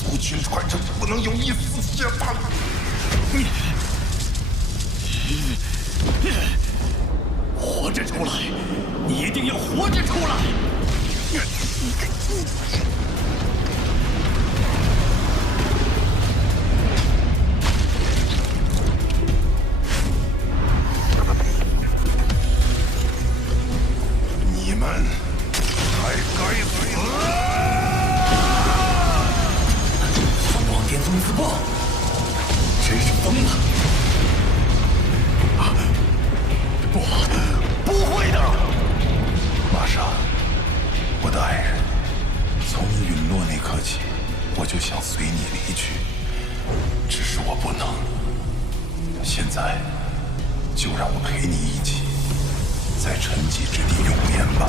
族群传承不能有一丝懈怠。活着出来，你一定要活着出来！你个贱人！你们还该死！凤凰巅宗自爆，真是疯了！不会的，玛莎，我的爱人，从你陨落那刻起，我就想随你离去，只是我不能。现在，就让我陪你一起，在沉寂之地永眠吧。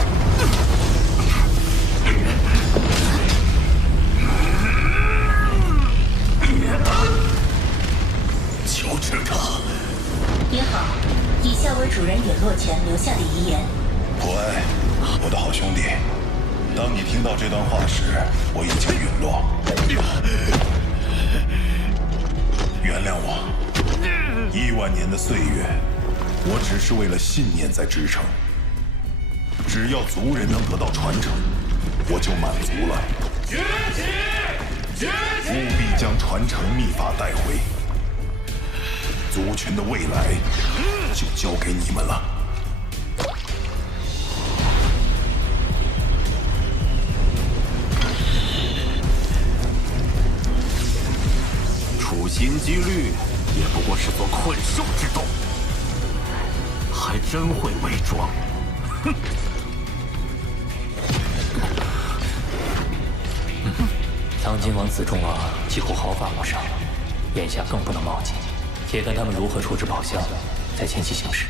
就是他。您好，以下为主人陨落前留下的遗言。普恩，我的好兄弟，当你听到这段话时，我已经陨落。原谅我，1万年的岁月，我只是为了信念在支撑。只要族人能得到传承，我就满足了。崛起！崛起！务必将传承秘法带回。族群的未来就交给你们了。处心积虑，也不过是做困兽之斗，还真会伪装。哼！苍金王子众王几乎毫发无伤，眼下更不能冒进。且看他们如何处置宝箱，再前期行事。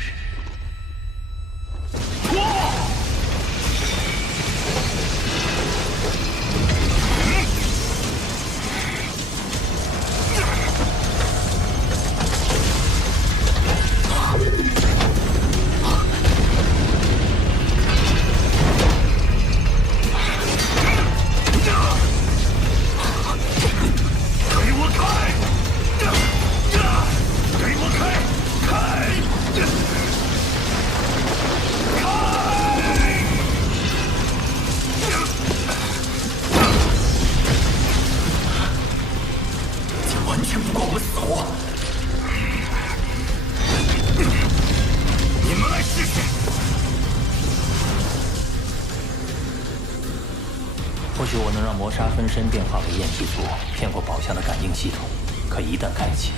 或许我能让磨砂分身变化为燕体族，骗过宝箱的感应系统。可一旦开启，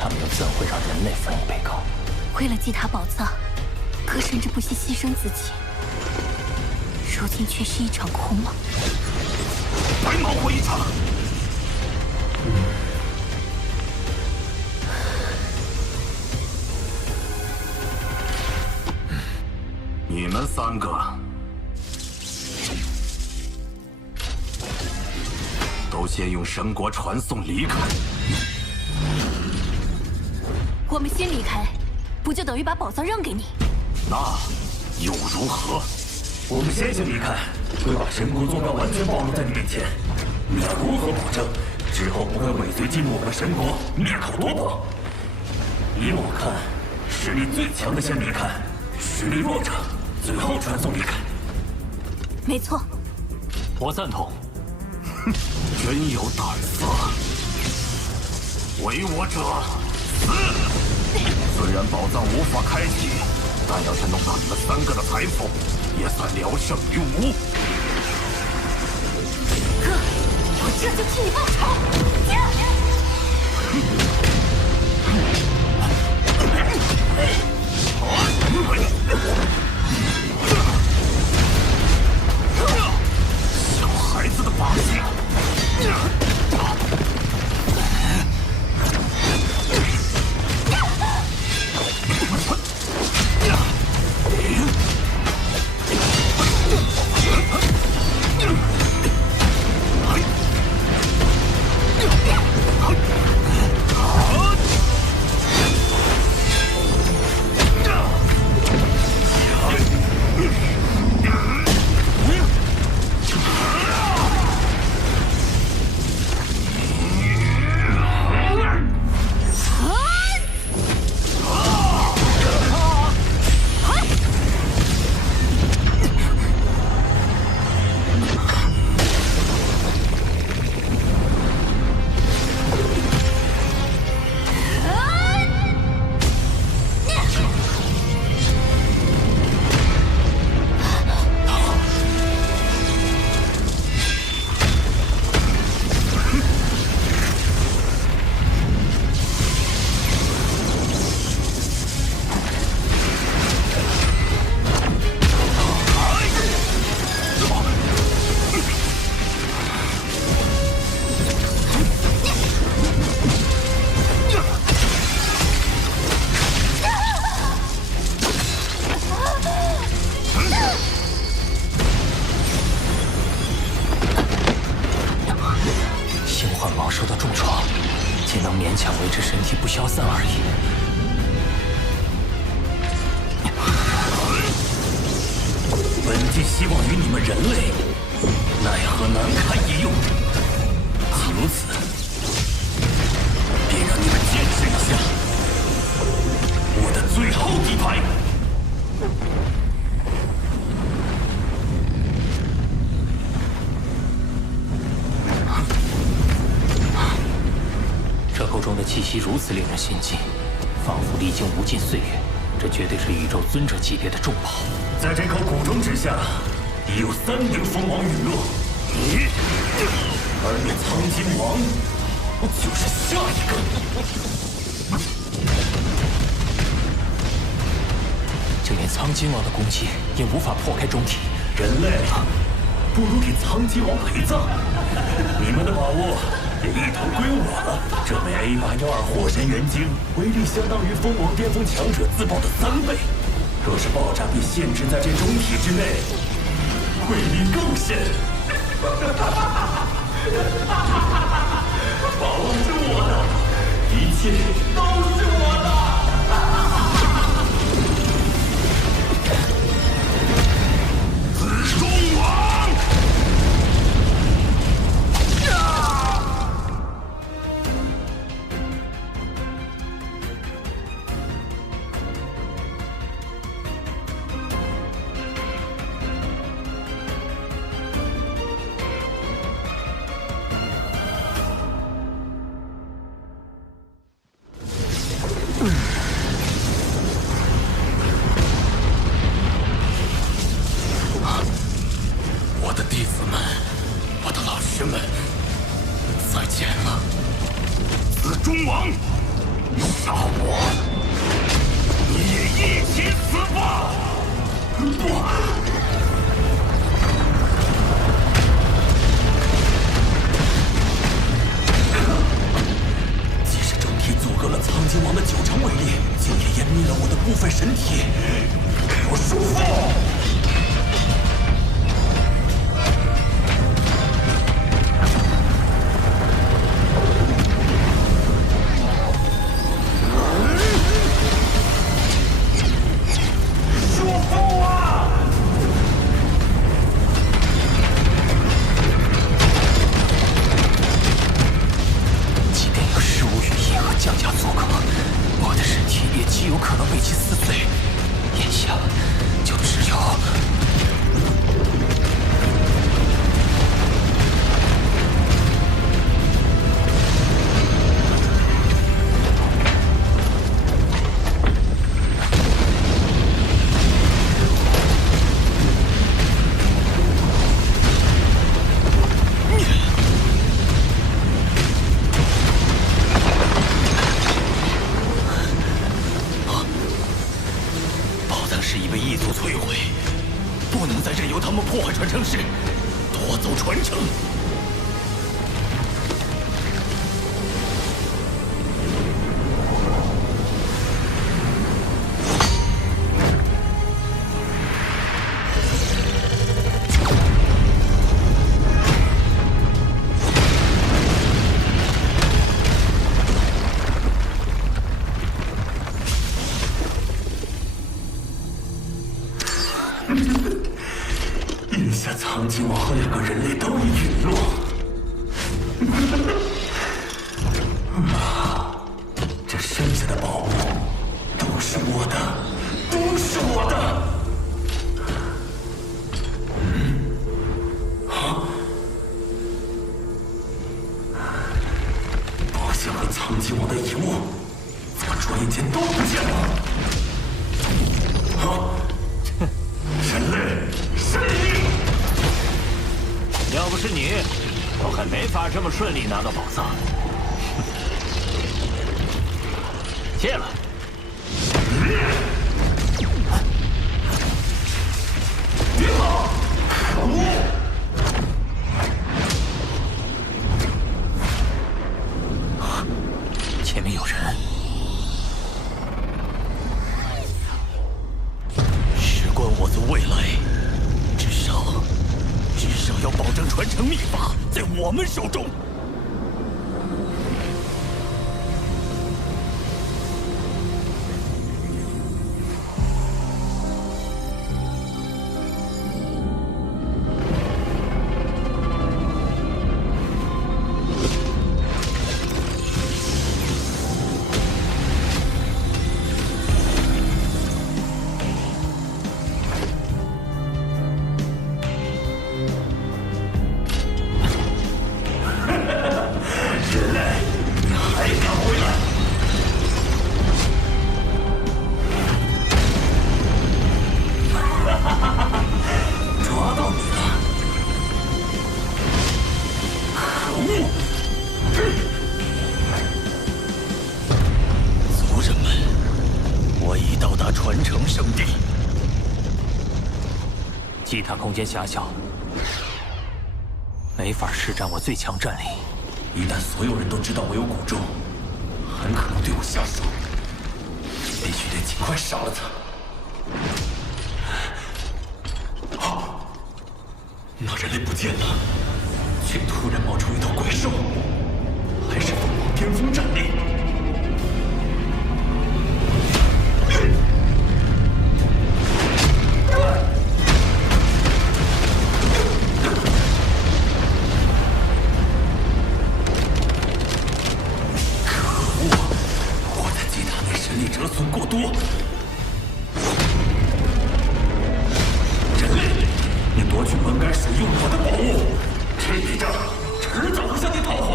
他们又怎会让人类分一杯羹？为了祭他宝藏，哥甚至不惜牺牲自己，如今却是一场空吗？白毛回一场！你们3个都先用神国传送离开。我们先离开，不就等于把宝藏让给你？那又如何？我们先行离开，会把神国坐标完全暴露在你面前。你要如何保证之后不会尾随进入我们神国，灭口夺宝？依我看，实力最强的先离开，实力弱者最后传送离开。没错，我赞同。哼，真有胆子！唯我者死！虽然宝藏无法开启，但要是弄到你们3个的财富，也算聊胜于无。哥，我这就替你报仇！小孩子的把戏！星幻王受到重创，仅能勉强维持身体不消散而已。本帝希望与你们人类奈何难堪一用，既如此，便让你们见识一下我的最后底牌。这口中的气息如此令人心惊，仿佛历经无尽岁月，这绝对是宇宙尊者级别的重宝。在这口骨中之下，已有3名蜂王陨落，你，而你苍金王就是下一个。就连苍金王的攻击也无法破开中体。人类，不如给苍金王陪葬，你们的宝物也一同归我了。这枚 A812火神元晶威力相当于蜂王巅峰强者自爆的3倍。若是爆炸被限制在这中体之内，威力更甚。宝物是我的，一切都是我的。子中王。我的弟子们，我的老师们，再见了！子中王，杀我，你也一起死吧！不！即使中体阻隔了苍金王的9成威力，竟也湮灭了我的部分神体。给我束缚！眼下苍金王和2个人类都已陨落，这剩下的宝物都是我的，都是我的。宝箱和苍金王的遗物，怎么转眼间都不见了？人类，胜利！要不是你，我还没法这么顺利拿到宝藏。谢了。别跑！可恶！前面有人。事关我的未来，至少要保证传承秘法在我们手中。传承圣地。祭塔空间狭小，没法施展我最强战力。一旦所有人都知道我有蛊咒，很可能对我下手。必须得尽快杀了他。那人类不见了，却突然冒出一头怪兽，还是凤凰巅峰战力。折损过多，人类，你夺取本该属于我的宝物，这笔账迟早会向你讨还。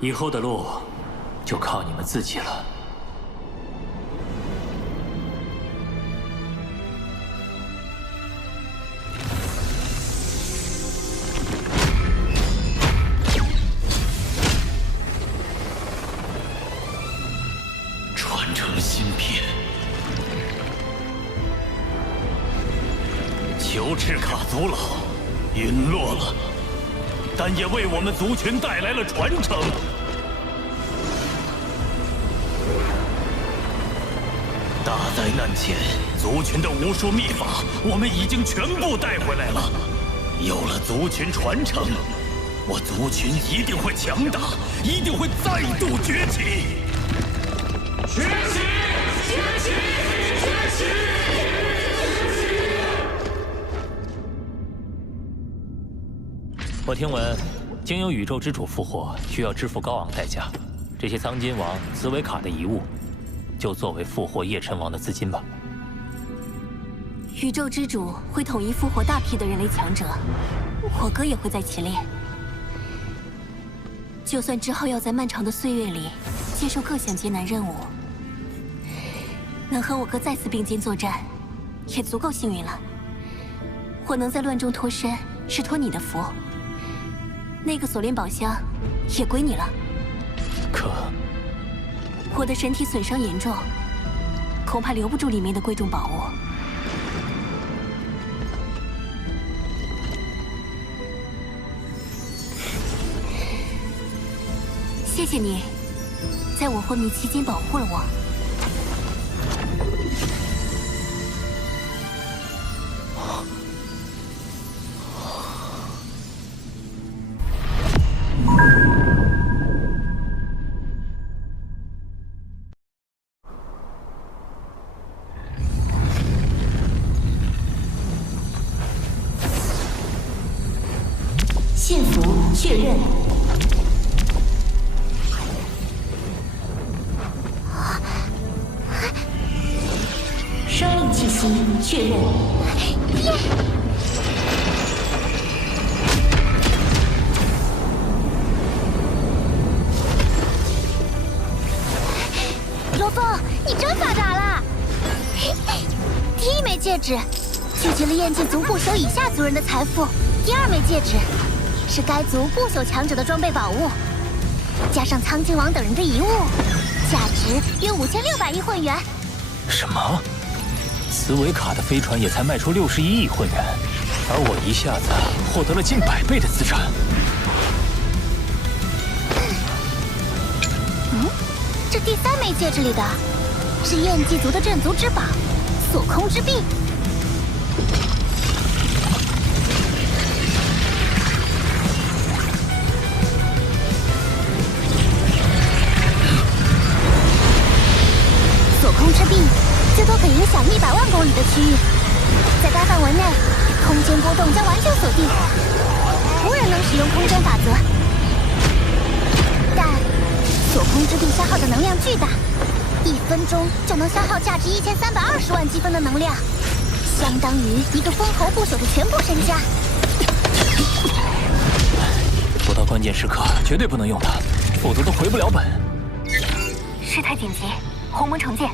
以后的路就靠你们自己了。芯片，酋赤卡族老陨落了，但也为我们族群带来了传承。大灾难前，族群的无数秘法，我们已经全部带回来了。有了族群传承，我族群一定会强大，一定会再度崛起。崛起！崛起！崛起！我听闻，经由宇宙之主复活，需要支付高昂代价。这些苍金王、紫维卡的遗物，就作为复活夜辰王的资金吧。宇宙之主会统一复活大批的人类强者，我哥也会在其列。就算之后要在漫长的岁月里接受各项艰难任务，能和我哥再次并肩作战，也足够幸运了。我能在乱中脱身，是托你的福。那个锁链宝箱也归你了。可我的身体损伤严重，恐怕留不住里面的贵重宝物。谢谢你，在我昏迷期间保护了我。幸福确认。生命气息确认。罗峰，你真发达了！第一枚戒指聚集了燕境族部首以下族人的财富，第二枚戒指是该族不朽强者的装备宝物，加上苍金王等人的遗物，价值约5600亿混元。什么？紫维卡的飞船也才卖出61亿混元，而我一下子获得了近100倍的资产。这第三枚戒指里的是燕姬族的镇族之宝——锁空之臂。锁空之臂最多可影响100万公里的区域，在该范围内，空间波动将完全锁定，无人能使用空间法则。但锁空之臂消耗的能量巨大，1分钟就能消耗价值1320万积分的能量，相当于一个封侯不朽的全部身家。不到关键时刻绝对不能用它，否则都回不了本。事态紧急，鸿蒙惩戒。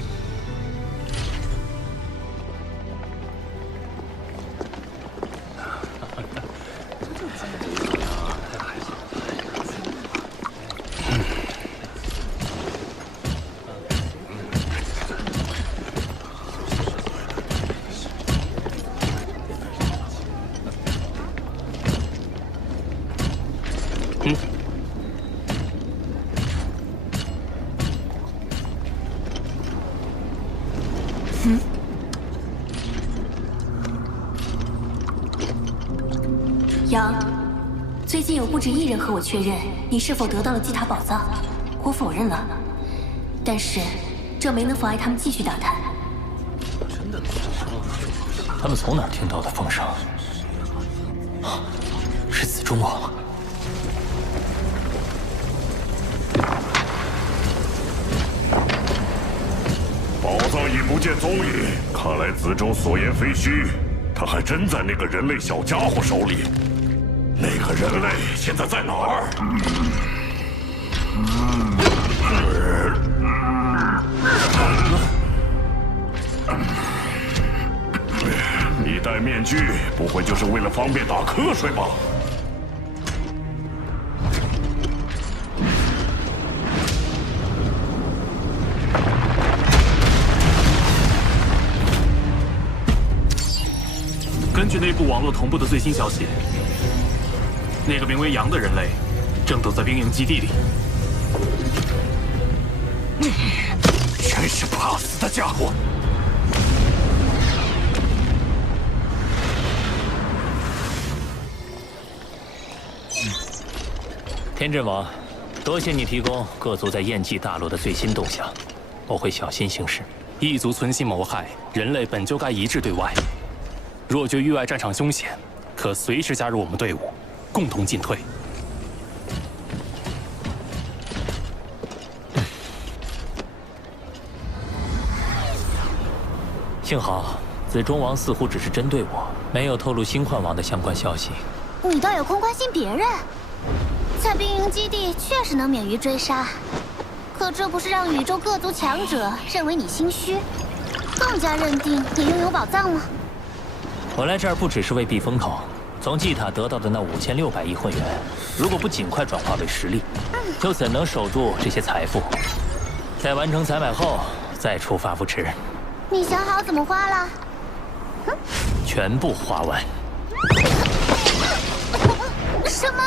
最近有不止一人和我确认你是否得到了祭塔宝藏，我否认了，但是这没能妨碍他们继续打探。他们从哪儿听到的风声？是紫中王。宝藏已不见踪影，看来子中所言非虚，他还真在那个人类小家伙手里。那个人类现在在哪儿？你戴面具，不会就是为了方便打瞌睡吧？根据内部网络同步的最新消息，那个名为杨的人类正躲在兵营基地里。真是怕死的家伙！天阵王，多谢你提供各族在燕蓟大陆的最新动向，我会小心行事。异族存心谋害人类，本就该一致对外。若觉域外战场凶险，可随时加入我们队伍，共同进退。幸好紫中王似乎只是针对我，没有透露星幻王的相关消息。你倒有空关心别人，在兵营基地确实能免于追杀，可这不是让宇宙各族强者认为你心虚，更加认定你拥有宝藏吗？我来这儿不只是为避风头，从祭塔得到的那5600亿混元，如果不尽快转化为实力，又怎能守住这些财富？在完成采买后再出发不迟。你想好怎么花了？全部花完。什么？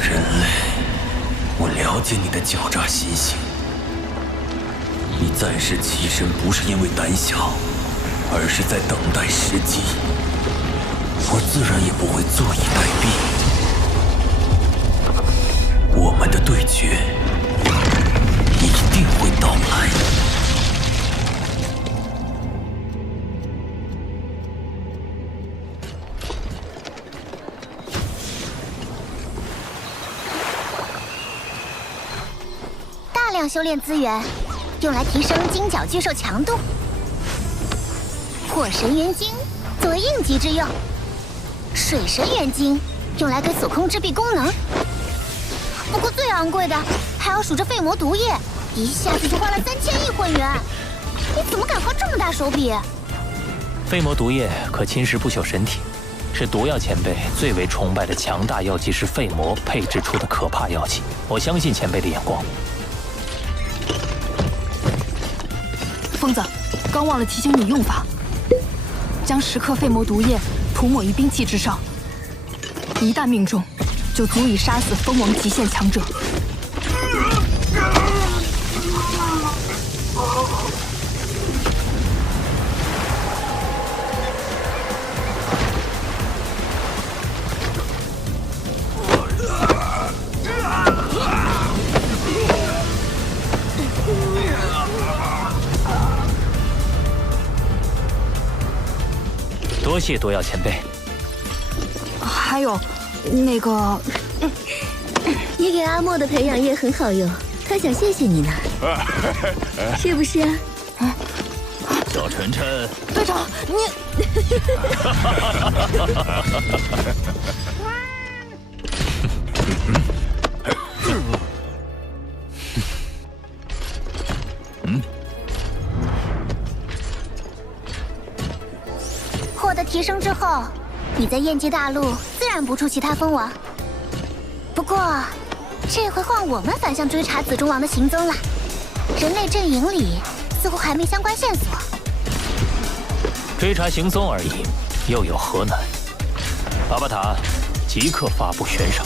人类，我了解你的狡诈心性。你暂时起身不是因为胆小，而是在等待时机。我自然也不会坐以待毙。我们的对决一定会到来。大量修炼资源，用来提升金角巨兽强度。火神元晶作为应急之用，水神元晶用来给所控之臂功能。不过最昂贵的还要数着废魔毒液，一下子就花了3000亿混元。你怎么敢花这么大手笔？废魔毒液可侵蚀不朽神体，是毒药前辈最为崇拜的强大药剂师废魔配制出的可怕药剂。我相信前辈的眼光。疯子，刚忘了提醒你用法，将10克废魔毒液涂抹于兵器之上，一旦命中，就足以杀死蜂王极限强者。多谢毒药前辈。还有，那个，你给阿莫的培养液很好用，他想谢谢你呢，是不是啊？小晨晨，队长，你。获得提升之后，你在燕蓟大陆自然不出其他蜂王。不过，这回换我们反向追查紫中王的行踪了。人类阵营里似乎还没相关线索。追查行踪而已，又有何难？巴巴塔，即刻发布悬赏。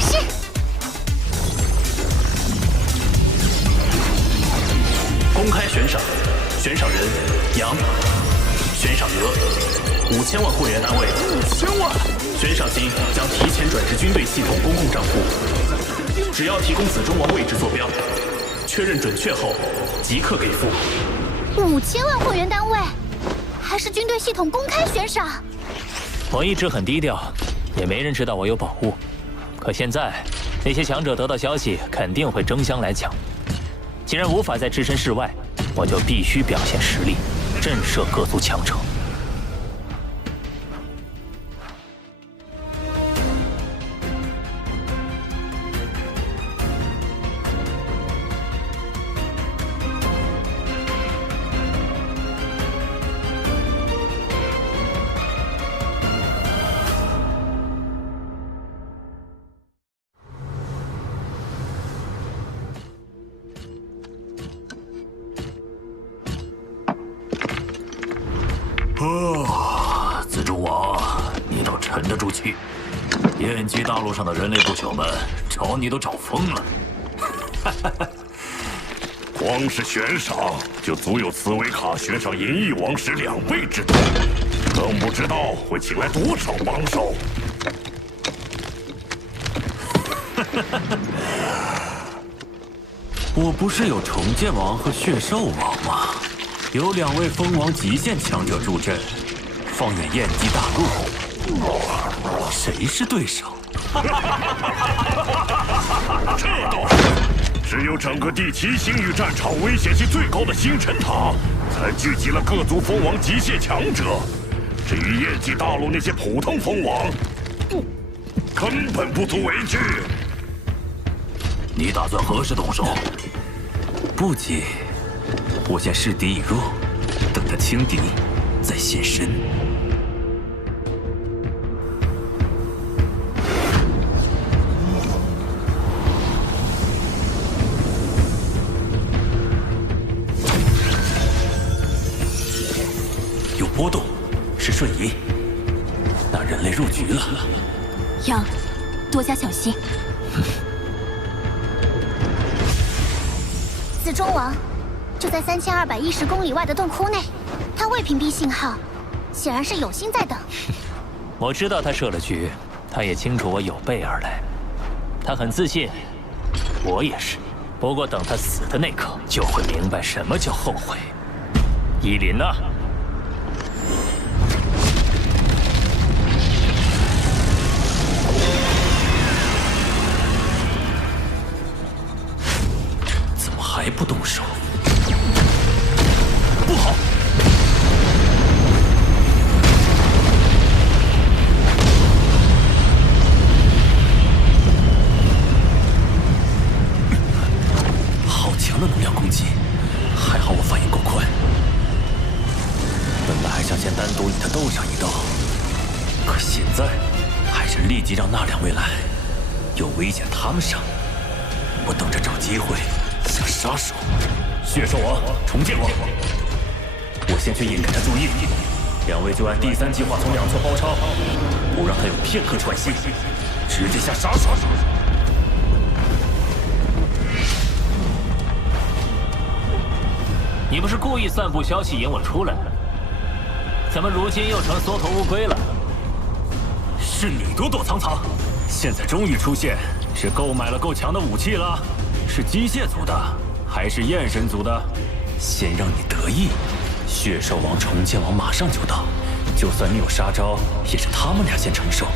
是。公开悬赏，悬赏人杨，悬赏额5000万会员单位，5000万，悬赏金将提前转至军队系统公共账户，只要提供子中王位置坐标，确认准确后即刻给付。5000万会员单位，还是军队系统公开悬赏？我一直很低调，也没人知道我有宝物。可现在，那些强者得到消息，肯定会争相来抢。既然无法再置身事外，我就必须表现实力，震慑各族强者。子中王，你倒沉得住气。燕姬大陆上的人类不朽们找你都找疯了。光是悬赏就足有茨维卡悬赏银翼王石2倍之多，更不知道会请来多少帮手。我不是有重剑王和血兽王吗？有2位封王极限强者助阵，放眼燕姬大陆，谁是对手？这倒是，只有整个第7星域战场危险性最高的星辰塔，才聚集了各族封王极限强者。至于燕姬大陆那些普通封王，根本不足为惧。你打算何时动手？不急，我先示敌以弱，等他轻敌，再现身。有波动，是瞬移。那人类入局了。杨，多加小心。子中王就在3210公里外的洞窟内，他未屏蔽信号，显然是有心在等。我知道他设了局，他也清楚我有备而来。他很自信，我也是。不过等他死的那刻，就会明白什么叫后悔。依林呢？怎么还不动手？不好！好强的能量攻击，还好我反应够快。本来还想先单独与他斗上一斗，可现在还是立即让那2位来，有危险他们上。我等着找机会下杀手。血兽王、重剑王，我先去引开他注意，2位就按第3计划从2侧包抄，不让他有片刻喘息，直接下杀手。你不是故意散布消息引我出来的？怎么如今又成缩头乌龟了？是你躲躲藏藏，现在终于出现，是购买了够强的武器了？是机械族的，还是焰神族的？先让你得意，血兽王、重剑王马上就到，就算你有杀招，也是他们俩先承受。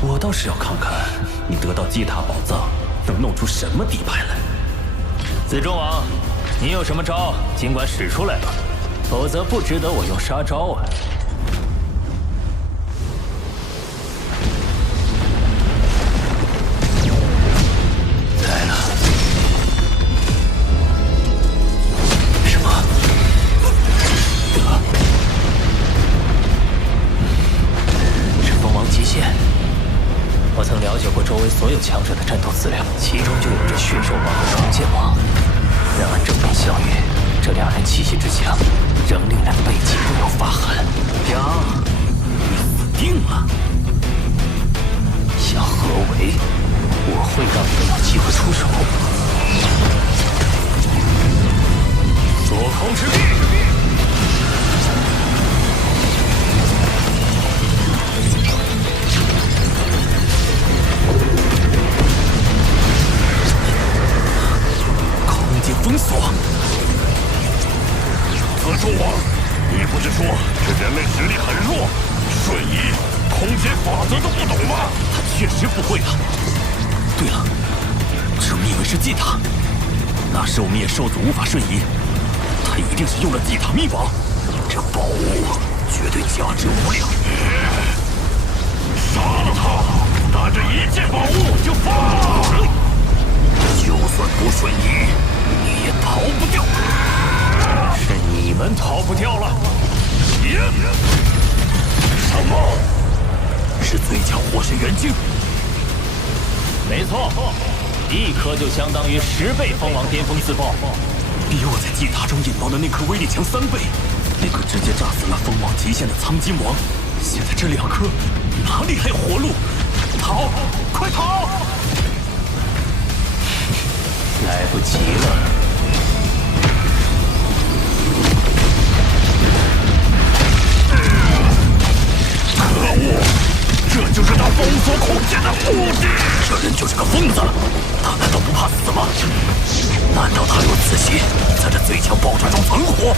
我倒是要看看你得到祭塔宝藏能弄出什么底牌来。子中王，你有什么招，尽管使出来吧，否则不值得我用杀招啊。来了。什么？是蜂王极限。我曾了解过周围所有强者的战斗资料，其中就有着血兽王和重剑王。然而正面相遇，这2人气息之强，仍令人背脊不由发寒。杨，你死定了！想合围，我会让你们有机会出手。左空之臂。空间封锁。子柱王，你不是说这人类实力很弱，瞬移、空间法则都不懂吗？他确实不会的。对了，这密文是祭塔，那受灭兽族无法瞬移，他一定是用了祭塔秘宝。这宝物绝对价值无量。杀了他！带着一件宝物就放！就算不瞬移，你也逃不掉。是你们逃不掉了。什么？是最强火神元晶？没错，一颗就相当于10倍蜂王巅峰自爆，比我在祭塔中引爆的那颗威力强3倍。那颗直接炸死了蜂王极限的苍金王，现在这2颗哪里还有活路？逃！快逃！来不及了。可恶！这就是他封锁空间的目的。这人就是个疯子，他难道不怕死吗？难道他有自信在这最强爆炸中存活？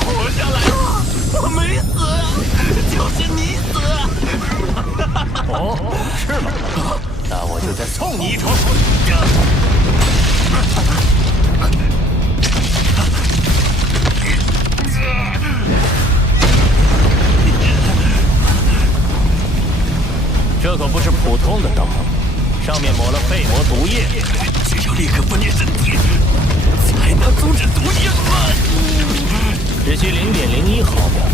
活下来了，我没死，就是你死。哦，是吗？那我就再送你一程。这可不是普通的刀，上面抹了废魔毒液，只有立刻分裂身体，才能阻止毒液蔓延。只需0.01毫秒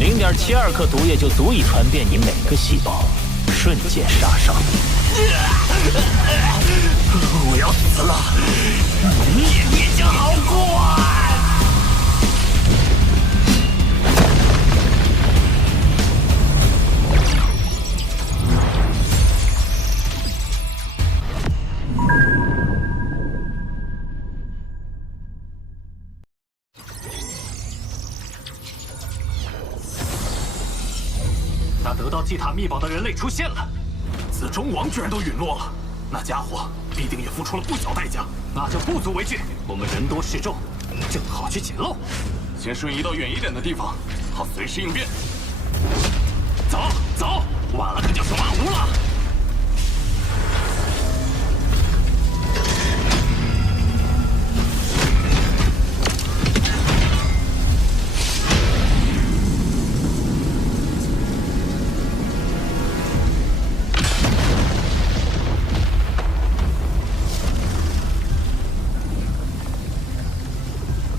，0.72克毒液就足以传遍你每个细胞，瞬间杀伤。我要死了！你将好过。那得到祭塔秘宝的人类出现了，紫中王居然都陨落了，那家伙必定也付出了不小代价，那就不足为惧。我们人多势众，正好去捡漏，先瞬移到远一点的地方，好随时应变。走走，晚了可就是马无了。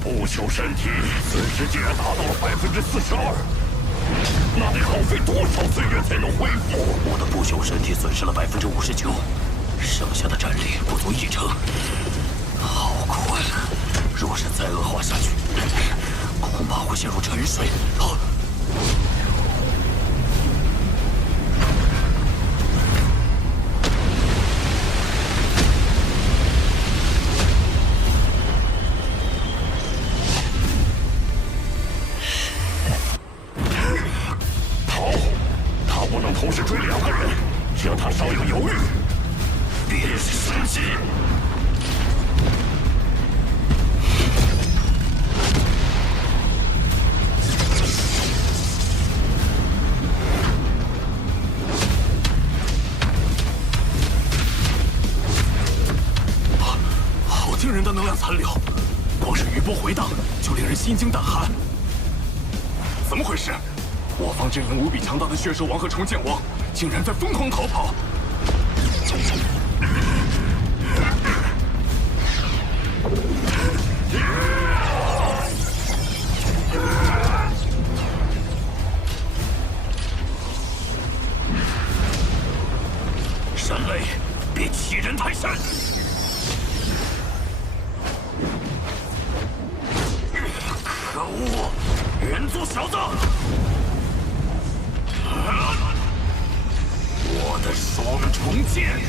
不朽身体损失竟然达到了42%，那得耗费多少岁月才能恢复？我的不朽身体损失了59%，剩下的战力不足1成，好困。若是再恶化下去，恐怕会陷入沉睡。不能同时追2个人，只要他稍有犹豫，便是时机。好惊人的能量残留，光是余波回荡就令人心惊胆寒。怎么回事？我方阵营无比强大的血兽王和重剑王，竟然在疯狂逃跑。小子！我的双重剑，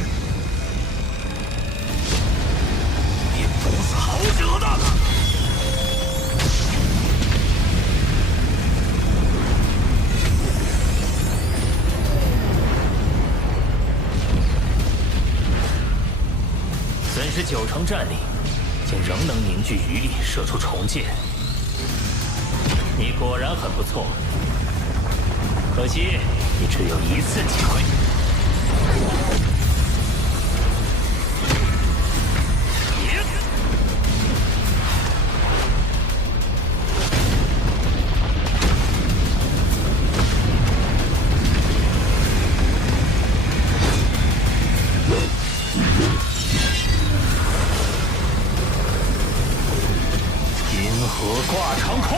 你不是好惹的。损失90%战力，竟仍能凝聚余力射出重剑。你果然很不错，可惜你只有一次机会。银河挂长空。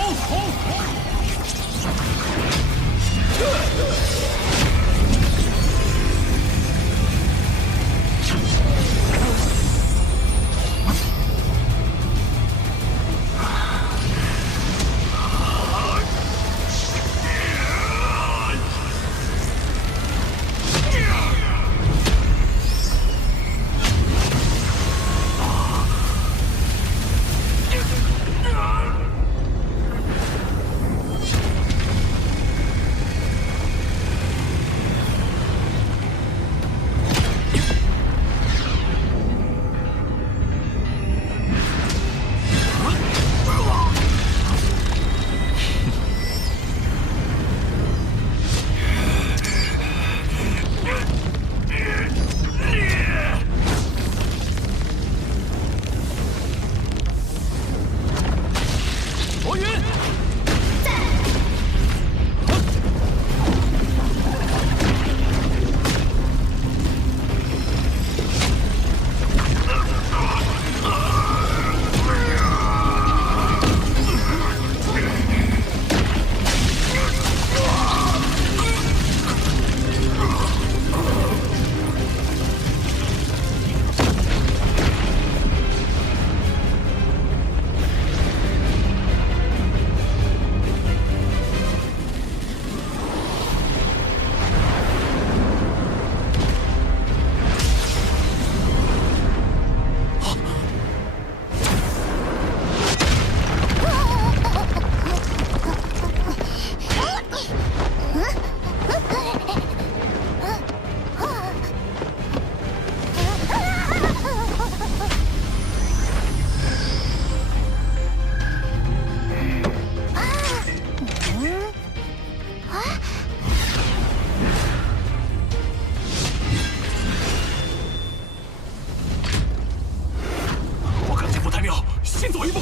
先走一步。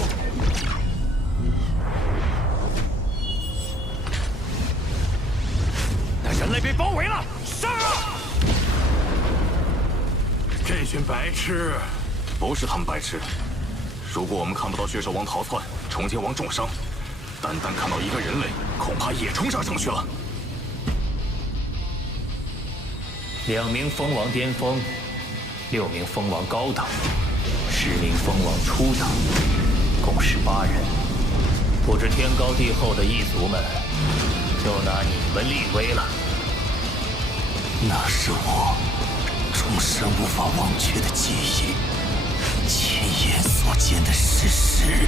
那人类被包围了，杀！这群白痴，不是他们白痴。如果我们看不到血兽王逃窜，重剑王重伤，单单看到一个人类，恐怕也冲上城去了。2名蜂王巅峰，6名蜂王高等，10名蜂王初等，共18人。不知天高地厚的异族们，就拿你们立威了。那是我终身无法忘却的记忆，亲眼所见的事实。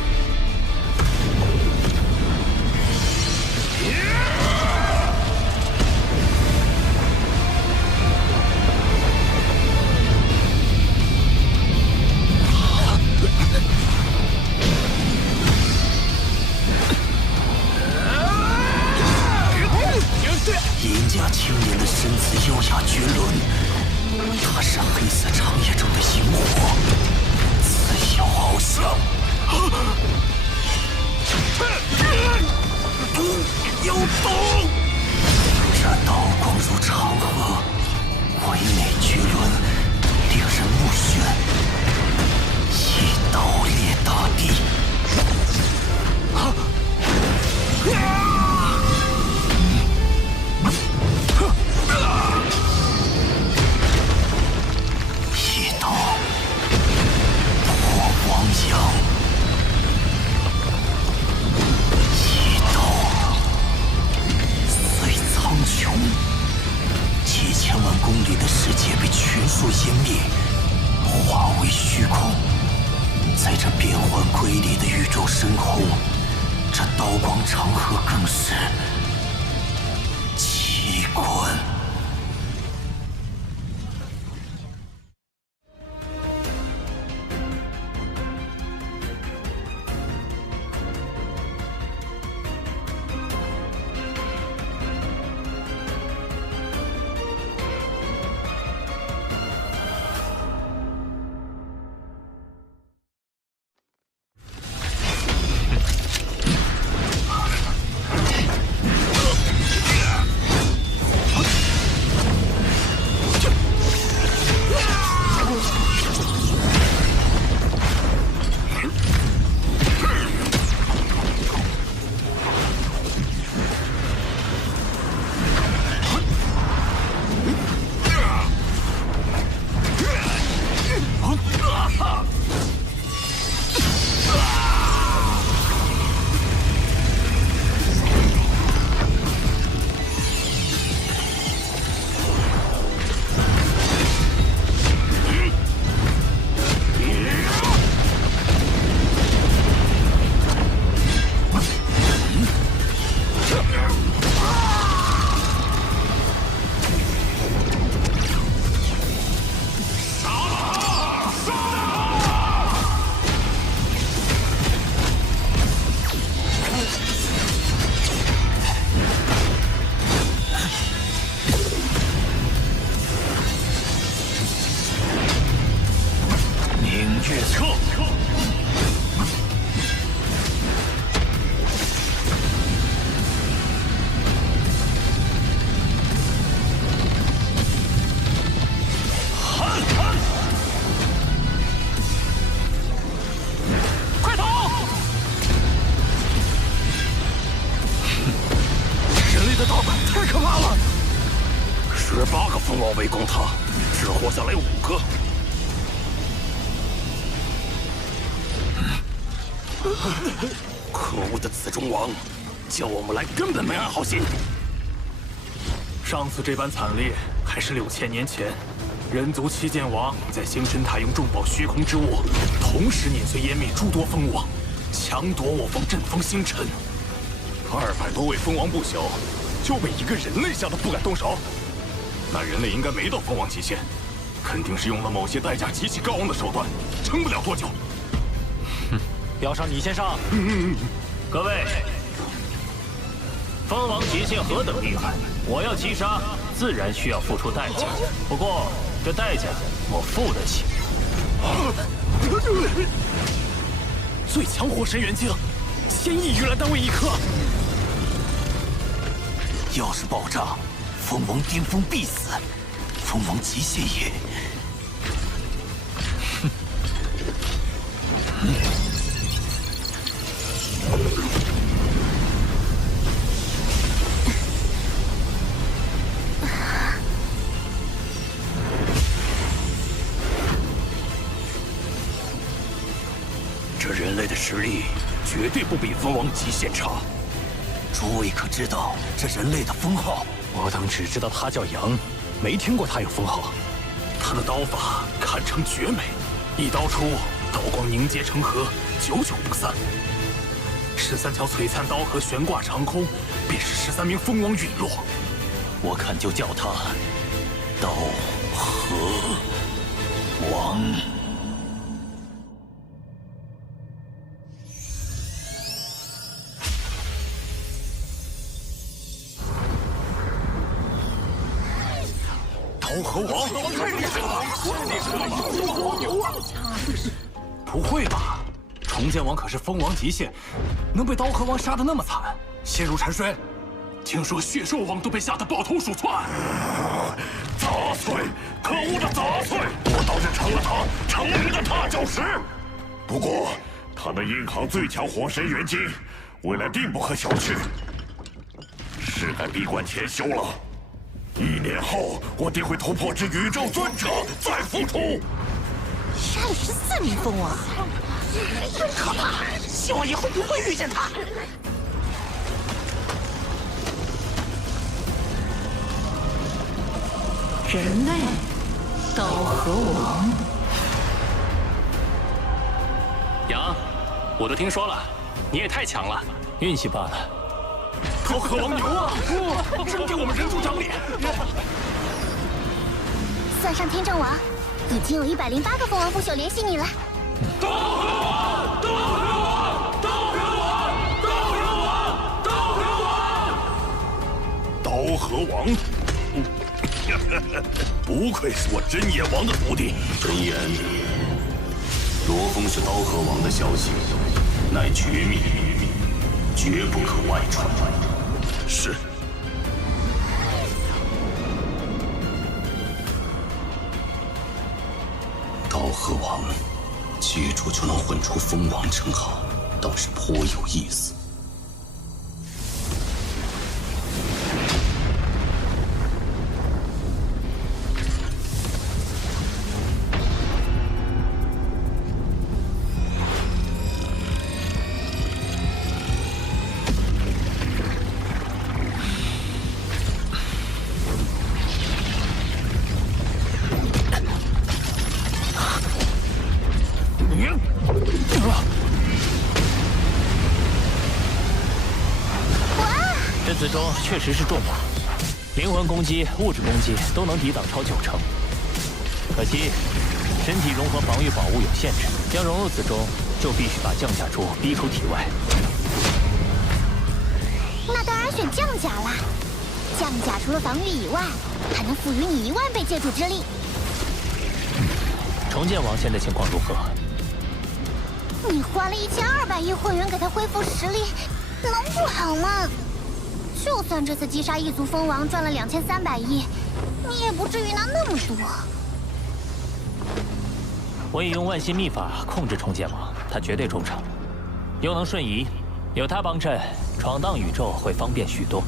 银甲青年的身姿优雅绝伦，他是黑色长夜中的萤火，自由翱翔。有毒！这刀光如长河，唯美绝伦，令人目眩。一刀裂大地。一刀破汪洋，一刀长河更是奇观。18个蜂王围攻他，只活下来5个。可恶的紫中王，叫我们来根本没安好心。上次这般惨烈还是6000年前，人族七剑王在星辰塔用重宝虚空之物，同时碾碎湮灭诸多蜂王，强夺我方阵风星辰。200多位蜂王不朽，就被一个人类吓得不敢动手。那人类应该没到蜂王极限，肯定是用了某些代价极其高昂的手段，撑不了多久。哼，要上你先上。各位，蜂王极限何等厉害，我要击杀，自然需要付出代价。不过这代价我付得起。最强火神元晶，1000亿玉兰丹位1颗。要是爆炸，蜂王巅峰必死，蜂王极限也。这人类的实力绝对不比蜂王极限差。诸位可知道这人类的封号？我等只知道他叫杨，没听过他有封号。他的刀法堪称绝美，一刀出，刀光凝结成河，久久不散。13条璀璨刀河悬挂长空，便是13名蜂王陨落。我看就叫他刀河王。刀河王太厉害了！不会吧？重剑王可是蜂王极限，能被刀河王杀得那么惨，陷入沉睡？听说血兽王都被吓得抱头鼠窜。杂碎，可恶的杂碎！我倒是成了他成名的踏脚石。不过，他那硬扛最强火神元晶，未来定不可小觑。是该闭关潜修了。1年后，我定会突破至宇宙尊者，再复出。杀了14名蜂王，真可怕！希望以后不会遇见他。人类，刀河王。杨，我都听说了，你也太强了。运气罢了。桃核王牛啊！真给我们人族长脸！算上天正王，已经有108个凤凰不朽联系你了。刀核王！刀核王！刀核王！刀核王！刀核王！刀核王，不愧是我真野王的徒弟。真言，罗峰是刀核王的消息，乃绝密，绝不可外传。是。刀核王，接住就能混出蜂王称号，倒是颇有意思。这子中确实是重马，灵魂攻击、物质攻击都能抵挡超90%。可惜，身体融合防御宝物有限制，要融入子中，就必须把降甲珠逼出体外。那当然选降甲啦！降甲除了防御以外，还能赋予你1万倍借助之力。重剑王现在情况如何？你花了1200亿混元给他恢复实力，能不好吗？就算这次击杀异族蜂王赚了2300亿，你也不至于拿那么多。我已用万心秘法控制重剑王，他绝对忠诚，又能瞬移，有他帮衬，闯荡宇宙会方便许多。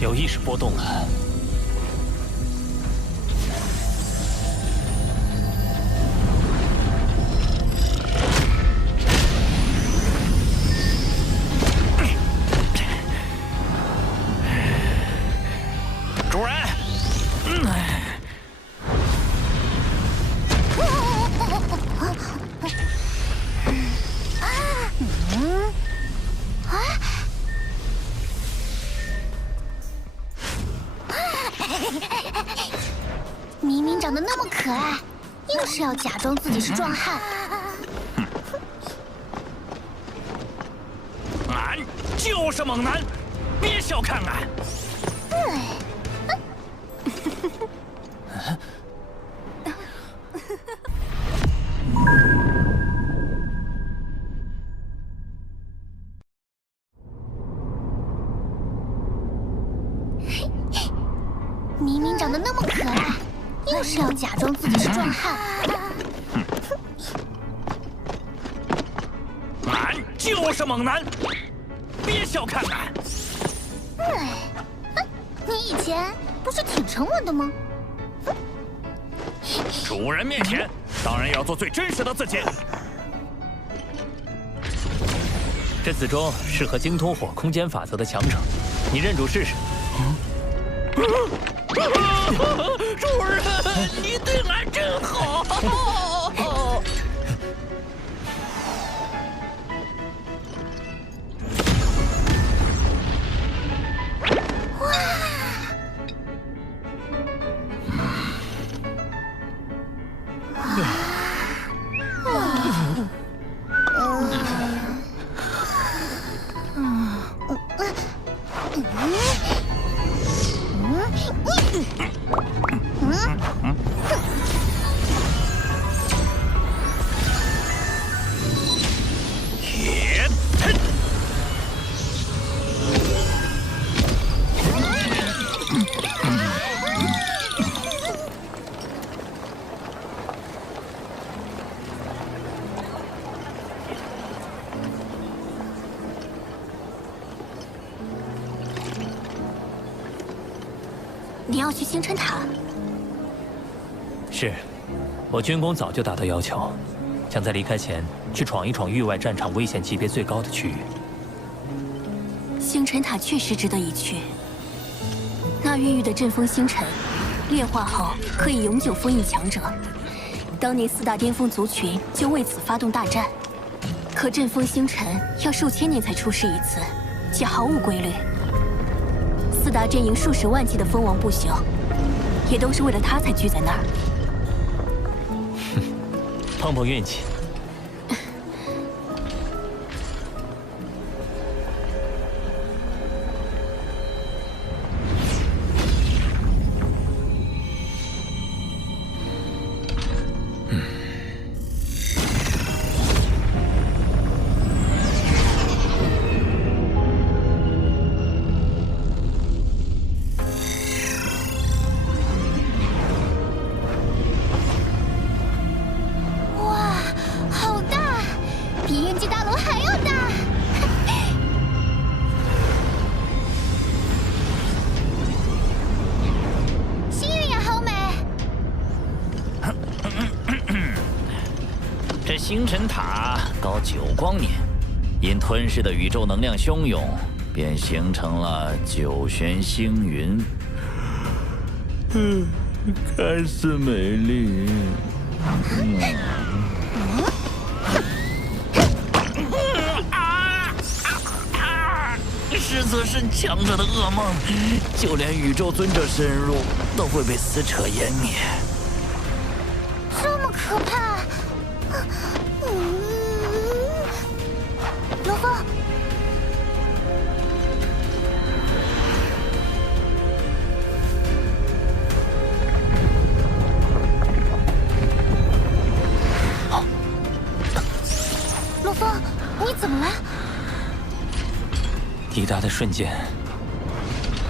有意识波动了。主人，明明长得那么可爱，硬是要假装自己是壮汉。俺就是猛男，别小看俺。明明长得那么可爱，硬是要假装自己是壮汉。俺就是猛男，别小看俺。你以前不是挺沉稳的吗？主人面前，当然要做最真实的自己。这子中适合精通火空间法则的强者，你认主试试。主人，你对俺真好。你要去星辰塔？是，我军功早就达到要求，想在离开前去闯一闯域外战场危险级别最高的区域。星辰塔确实值得一去，那孕育的阵风星辰，炼化后可以永久封印强者。当年4大巅峰族群就为此发动大战，可阵风星辰要数千年才出世一次，且毫无规律。4大阵营数十万计的蜂王不朽，也都是为了他才聚在那儿。碰碰运气。这星辰塔高9光年，因吞噬的宇宙能量汹涌，便形成了9玄星云。看似美丽。实则是强者的噩梦，就连宇宙尊者深入都会被撕扯湮灭。这么可怕！罗峰，罗峰，你怎么了？抵达的瞬间，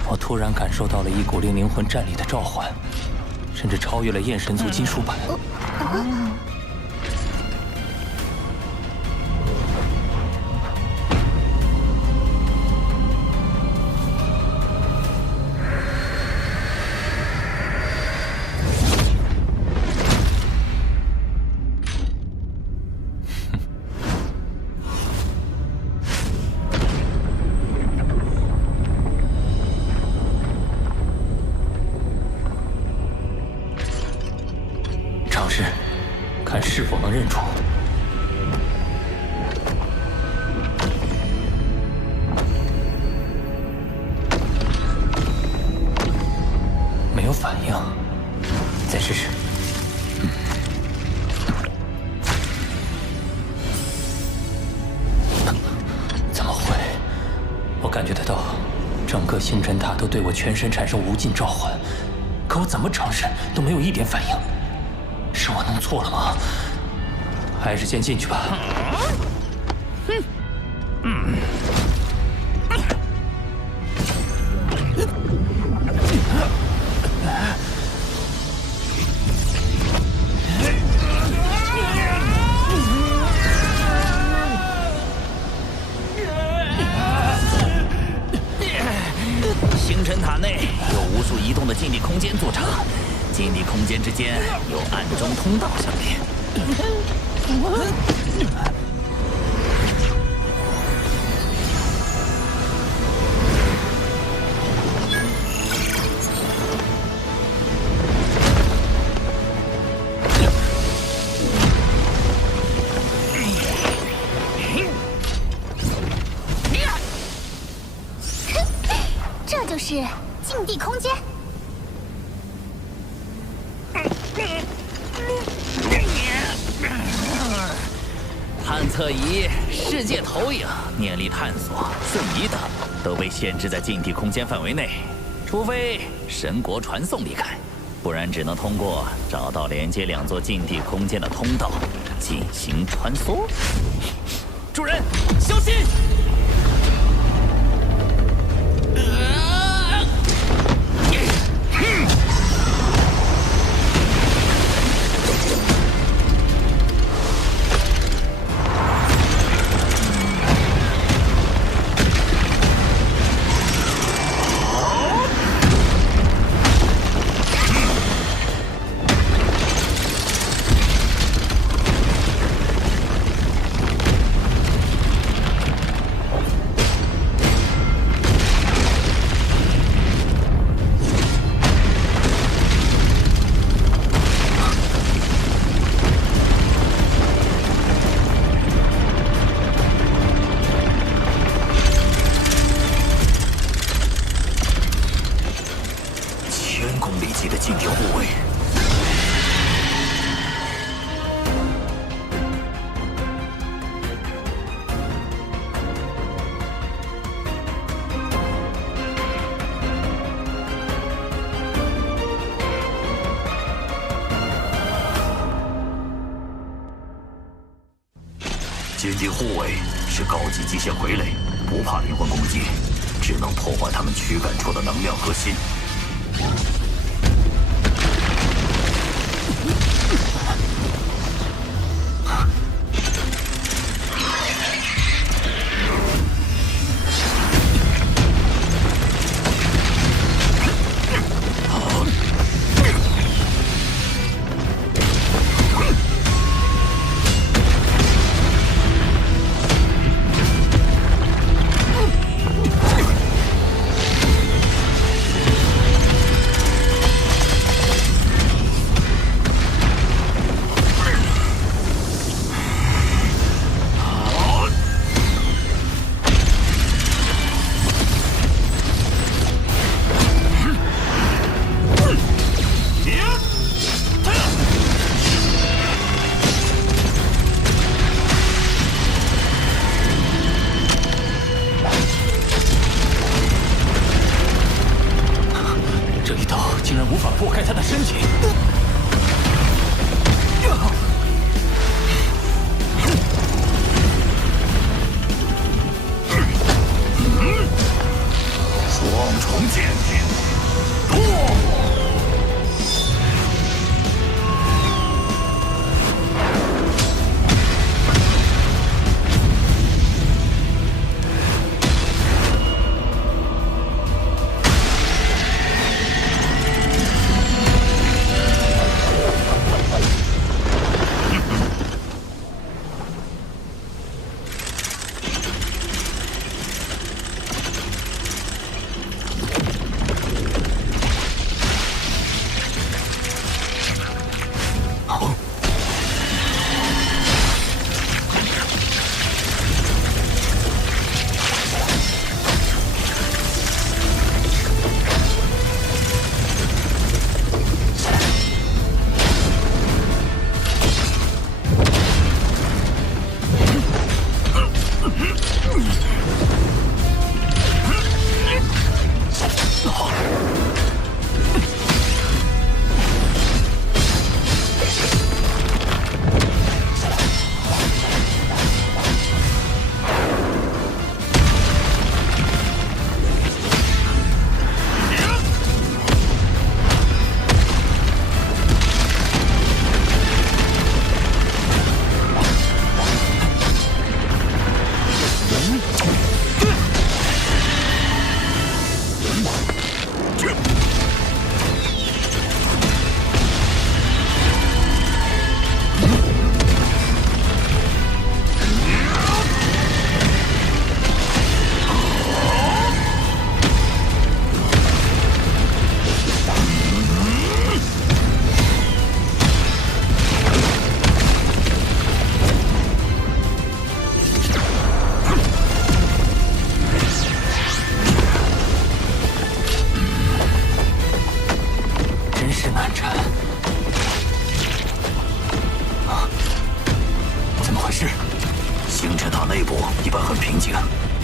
我突然感受到了一股令灵魂战栗的召唤，甚至超越了焰神族金属版。看是否能认出。没有反应，再试试。怎么会？我感觉得到，整个星辰塔都对我全身产生无尽召唤，可我怎么尝试都没有一点反应。是我弄错了吗？还是先进去吧。星辰塔内有无数移动的禁地空间组成。禁地空间之间有暗中通道相连。这就是禁地空间。探测仪、世界投影、念力探索、瞬移等都被限制在禁地空间范围内，除非神国传送离开，不然只能通过找到连接2座禁地空间的通道进行穿梭。主人，小心！ 1000公里级的近地护卫。近地护卫是高级机械傀儡，不怕灵魂攻击，只能破坏他们驱赶出的能量核心。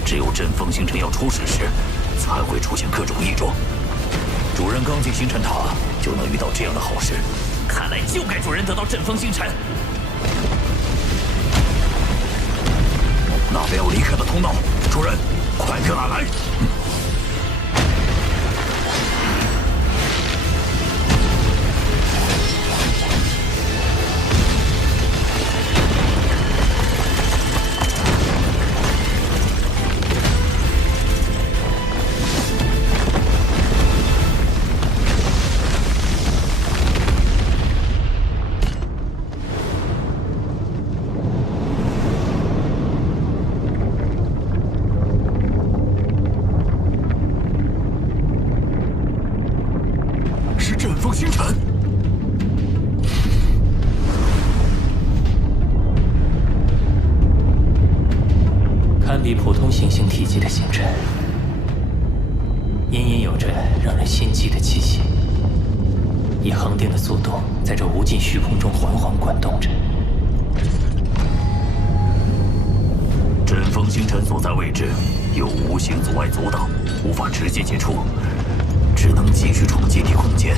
只有阵风星辰要出世时，才会出现各种异状。主人刚进星辰塔，就能遇到这样的好事。看来就该主人得到阵风星辰。那边有离开的通道，主人，快跟俺来！比普通行星体积的星辰，隐隐有着让人心悸的气息。以恒定的速度在这无尽虚空中缓缓滚动着。阵风星辰所在位置有无形阻碍阻挡，无法直接接触，只能继续从基地空间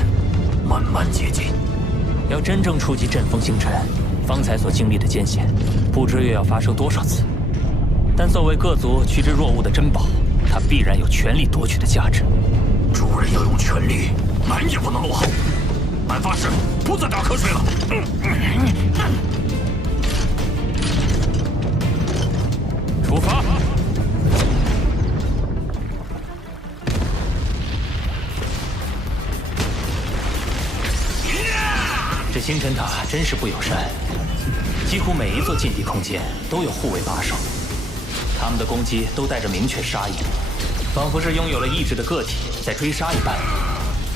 慢慢接近。要真正触及阵风星辰，方才所经历的艰险，不知又要发生多少次。但作为各族趋之若鹜的珍宝，它必然有全力夺取的价值。主人要用全力，俺也不能落后。俺发誓不再打瞌睡了。出发！这星辰塔真是不友善，几乎每一座禁地空间都有护卫把守，他们的攻击都带着明确杀意，仿佛是拥有了意志的个体在追杀一般，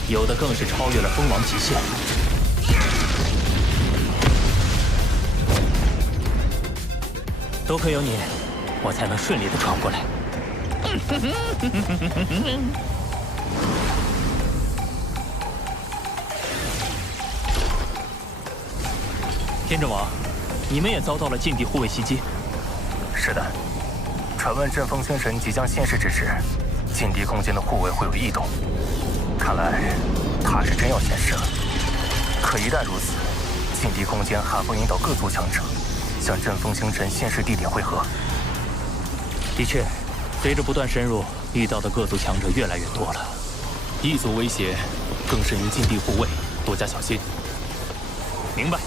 有的更是超越了封王极限。多亏有你，我才能顺利的闯过来。天阵王，你们也遭到了禁地护卫袭击。是的，传闻阵风星辰即将现世之时，禁地空间的护卫会有异动。看来他是真要现世了。可一旦如此，禁地空间还会引导各族强者向阵风星辰现世地点汇合。的确，随着不断深入，遇到的各族强者越来越多了，异族威胁更甚于禁地护卫，多加小心。明白。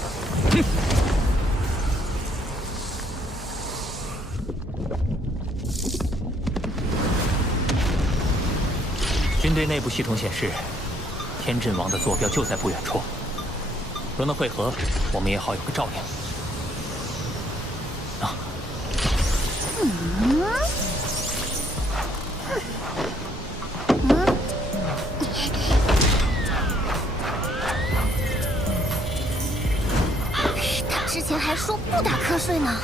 军队内部系统显示，天阵王的坐标就在不远处。若能会合，我们也好有个照应。啊！他之前还说不打瞌睡呢。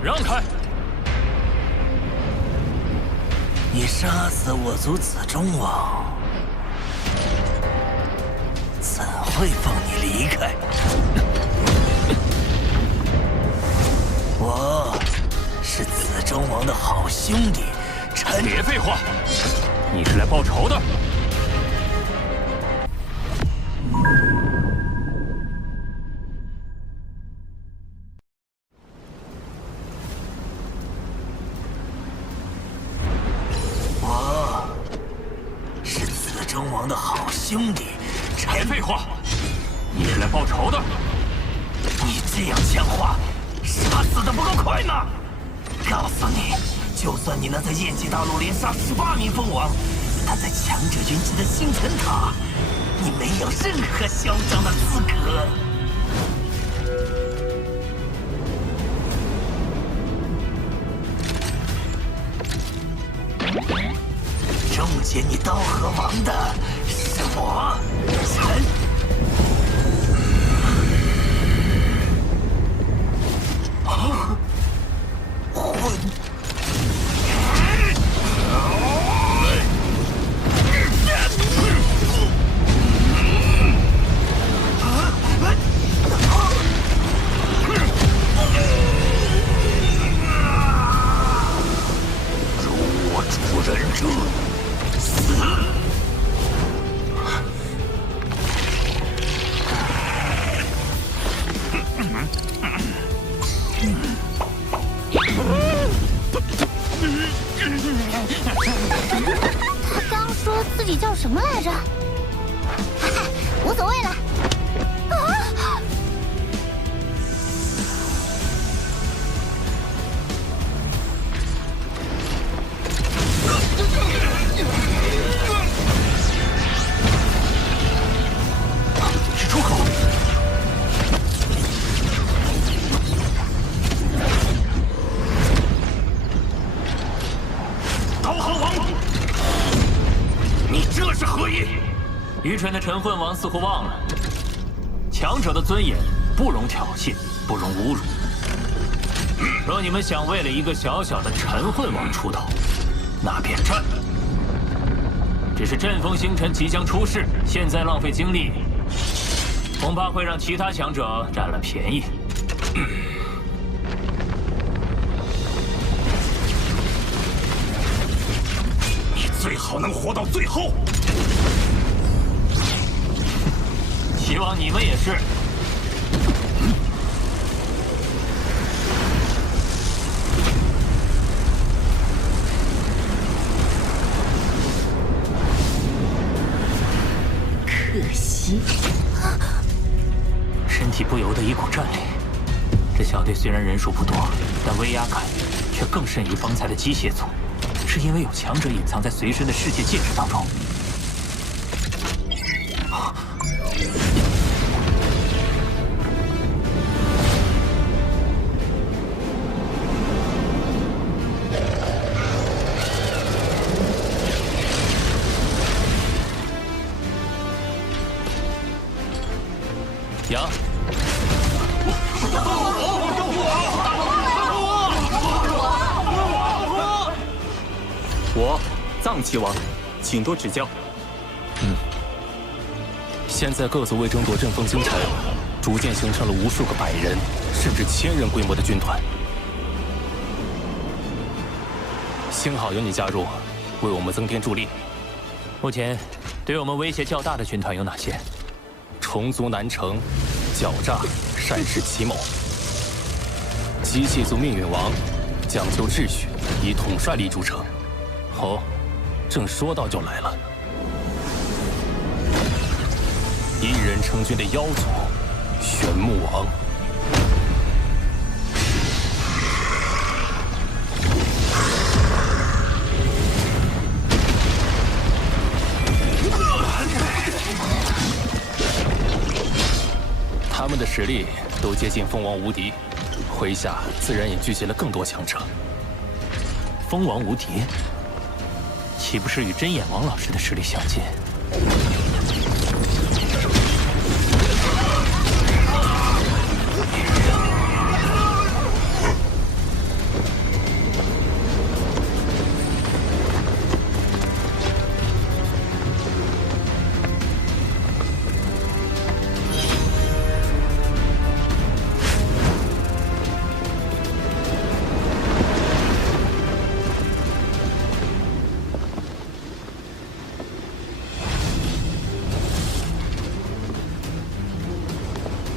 让开！你杀死我族子中王，怎会放你离开？我是子中王的好兄弟陈。别废话，你是来报仇的。兄弟，别废话，你是来报仇的。你这样讲话，杀死的不够快吗？告诉你，就算你能在燕极大陆连杀18名蜂王，但在强者云集的星辰塔，你没有任何嚣张的资格。终结你刀河王的是我，陈。混！如我主人者，死！愚蠢的陈混王似乎忘了，强者的尊严不容挑衅，不容侮辱。若你们想为了一个小小的陈混王出头，那便战。只是阵风星辰即将出世，现在浪费精力，恐怕会让其他强者占了便宜。你最好能活到最后。希望你们也是。可惜，身体不由得一股战力。这小队虽然人数不多，但威压感却更甚于方才的机械组，是因为有强者隐藏在随身的世界戒指当中。杨，我藏岐王，请多指教。现在各族为争夺阵风星辰，逐渐形成了无数个100人甚至1000人规模的军团。幸好有你加入，为我们增添助力。目前对我们威胁较大的军团有哪些？虫族南城、狡诈、善事奇谋；机械族命运王，讲究秩序，以统帅力著称。哦，正说到就来了，一人成军的妖族玄木王。他们的实力都接近蜂王无敌，麾下自然也聚集了更多强者。蜂王无敌，岂不是与真眼王老师的实力相近？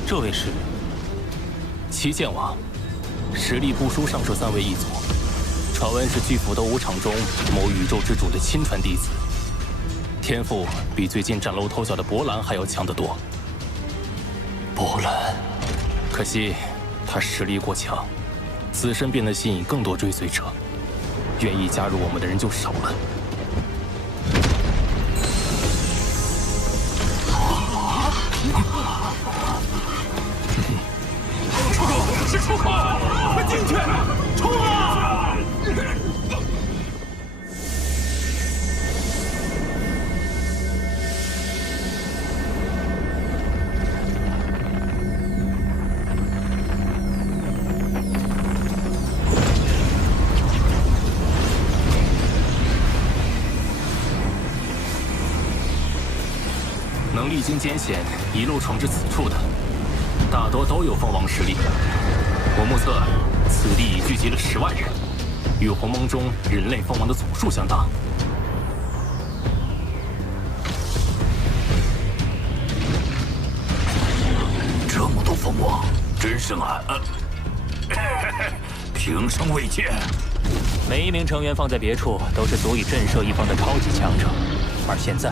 这位是齐剑王，实力不输上述3位一族，传闻是巨斧斗武场中某宇宙之主的亲传弟子，天赋比最近崭露头角的博兰还要强得多。博兰，可惜他实力过强，自身便能吸引更多追随者，愿意加入我们的人就少了。出口是出口，快进去！冲啊！能历经艰险一路闯至此处的，大多都有蜂王实力。我目测，此地已聚集了10万人，与鸿蒙中人类蜂王的总数相当。这么多蜂王，真是平生未见。每一名成员放在别处，都是足以震慑一方的超级强者，而现在，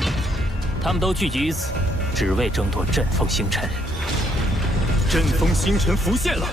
他们都聚集于此，只为争夺阵风星辰。阵风星辰浮现了！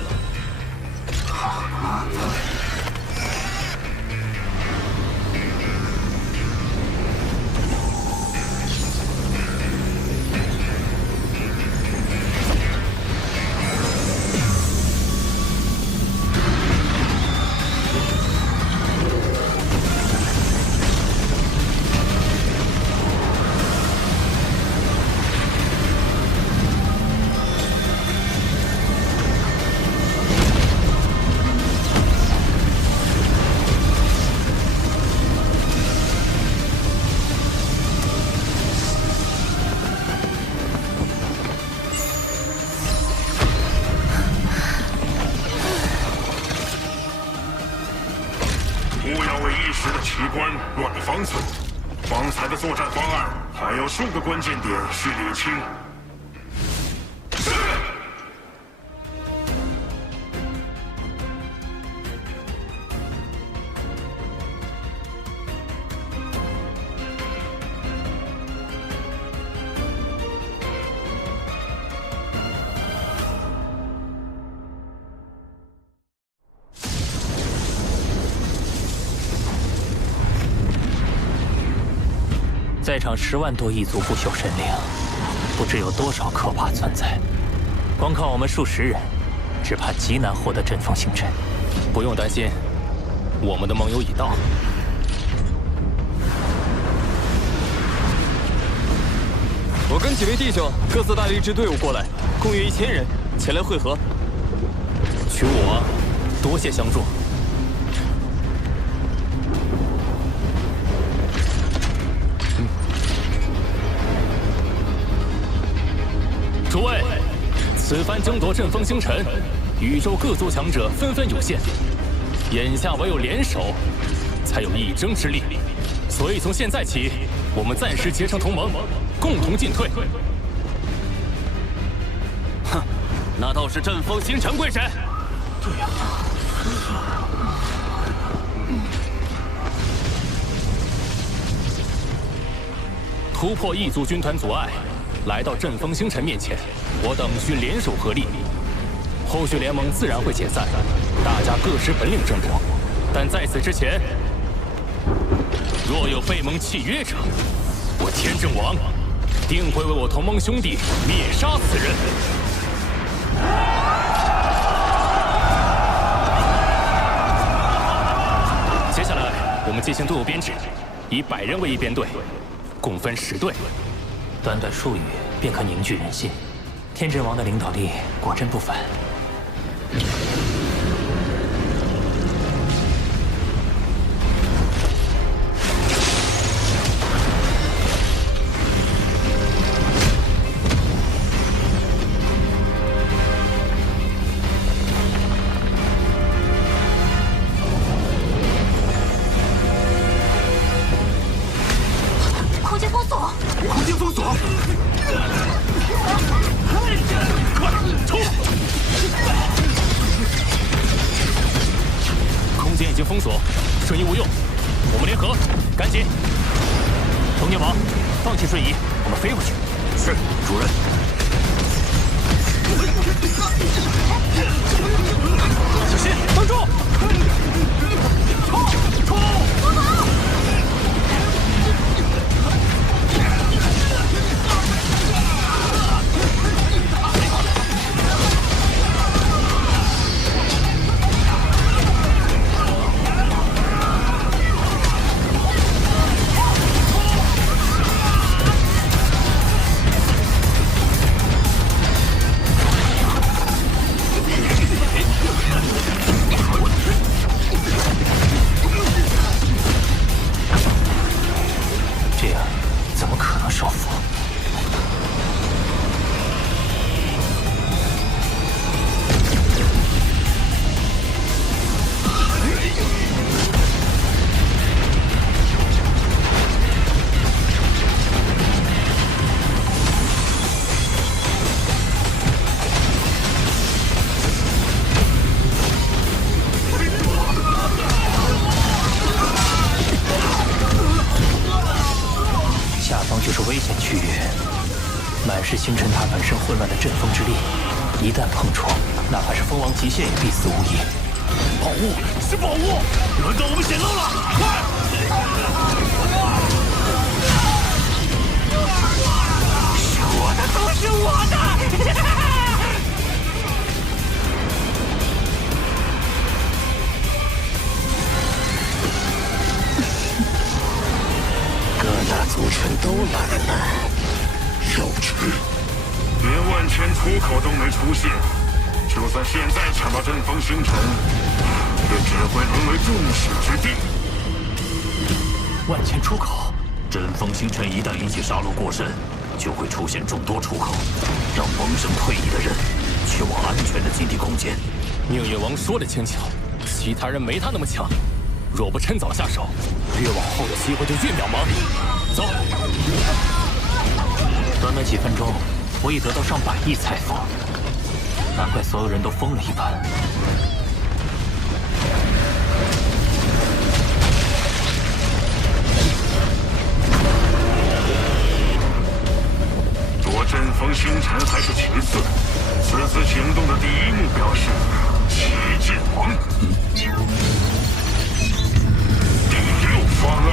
关，乱了方寸。方才的作战方案还有数个关键点需理清。是。在场10万多异族不朽神灵，不知有多少可怕存在。光靠我们数十人，只怕极难获得阵风星辰。不用担心，我们的盟友已到。我跟几位弟兄各自带了一支队伍过来，共约1000人前来会合。曲武王，多谢相助。诸位，此番争夺阵风星辰，宇宙各族强者纷纷涌现，眼下唯有联手，才有一争之力。所以从现在起，我们暂时结成同盟，共同进退。哼，那倒是阵风星辰归谁？对呀。突破异族军团阻碍。来到阵风星辰面前，我等需联手合力。后续联盟自然会解散，大家各施本领争夺。但在此之前，若有背盟契约者，我天正王定会为我同盟兄弟灭杀此人。接下来，我们进行队伍编制，以100人为一编队，共分10队。短短数语便可凝聚人心，天真王的领导力果真不凡。空间封锁！空间封锁！快冲！空间已经封锁，瞬移无用，我们联合，赶紧！童年王，放弃瞬移，我们飞过去。是，主任。小心，帮住！冲！冲！帮忙！这样怎么可能收服？下方就是危险区域，满是星辰塔本身混乱的阵风之力，一旦碰触，哪怕是蜂王极限也必死无疑。宝物是宝物，轮到我们显露了！快！是我的，都是我的！各大族群都来了，幼稚！连万千出口都没出现，就算现在抢到阵风星辰，也只会沦为众矢之的。万千出口，阵风星辰一旦引起杀戮过甚，就会出现众多出口，让萌生退役的人去往安全的禁地空间。宁远王说的轻巧，其他人没他那么强。若不趁早下手，越往后的机会就越渺茫。走。短短几分钟，我已得到上百亿财富，难怪所有人都疯了一般。夺阵风星辰还是其次，此次行动的第一目标是旗舰王。第6方案。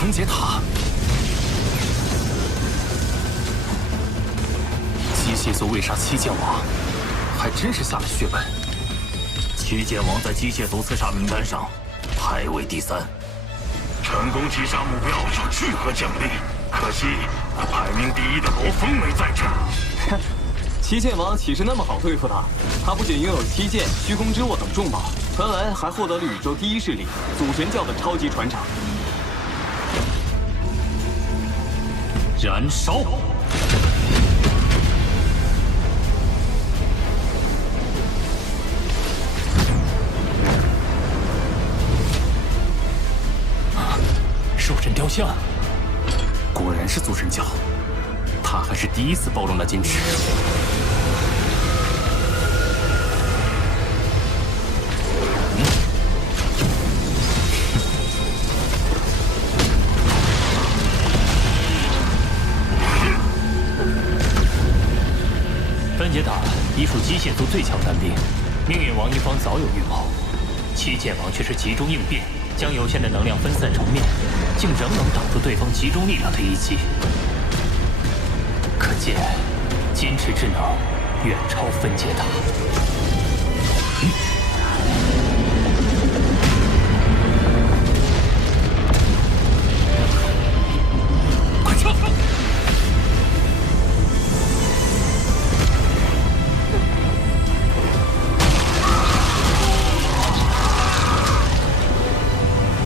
分解塔。机械族为杀七剑王，还真是下了血本。七剑王在机械族刺杀名单上排位第3，成功击杀目标有巨额奖励，可惜排名第1的罗峰没在这。七剑王岂是那么好对付的？他不仅拥有七剑、虚空之握等重宝，传闻还获得了宇宙第1势力祖神教的超级船长。燃烧！兽神雕像，果然是祖神教，他还是第一次暴露那矜持。分解塔已属机械族最强单兵，命运王一方早有预谋，七剑王却是集中应变，将有限的能量分散成面，竟仍能挡住对方集中力量的一击。可见，矜持之能远超分解塔。